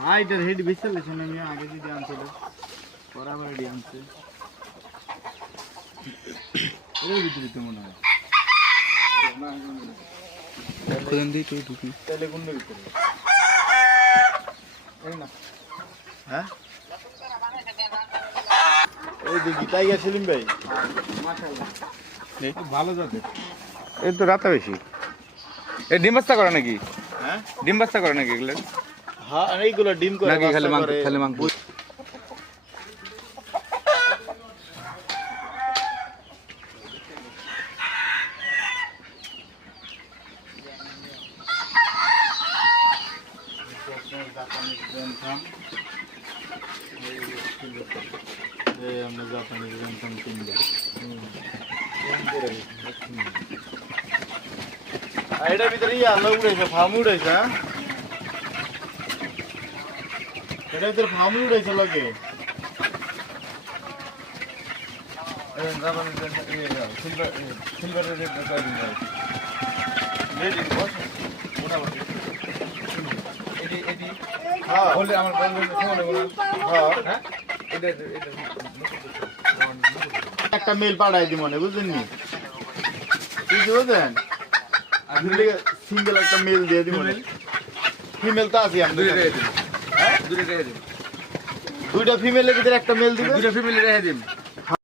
হ্যাঁ এটার হেড বিশাল শুনে আমি আগে যদি আনছিল বরাবর রেডি আনছে এর ভিতরে মনে হয় খুলেন দিই তুই ঢুকি তাহলে কোন ভিতরে এই না হ্যাঁ এই দেখি টাইগার সেলিম ভাই মাশাআল্লাহ ভালো জাতের এই তো রাতে বেশি এই ডিম বাচ্চা করে নাকি হ্যাঁ ডিম বাচ্চা করে নাকি এগুলো হ্যাঁ এইগুলো ডিম করে নাকি খালি বাচ্চা মাংস করে। খালি মাংস আমরা জাপানি রেনসাম কিনবো এটার ভিতরে আলো উড়েছে ফার্ম উড়েছে হ্যাঁ এটার ভিতরে ফার্ম উড়েছে লোকে জাপানি সিলভার রেড মোটামুটি হ্যাঁ বলে আমার হ্যাঁ একটা মেল পাঠাই দি মনে বুঝলেন নি বুঝতে বুঝলেন সিঙ্গেল একটা মেল দিয়ে দি মনে ফিমেল তো আছে আমাদের দুইটা ফিমেলের ভিতরে একটা মেল দিবেন দুটো ফ্যামিলি রেখে দিন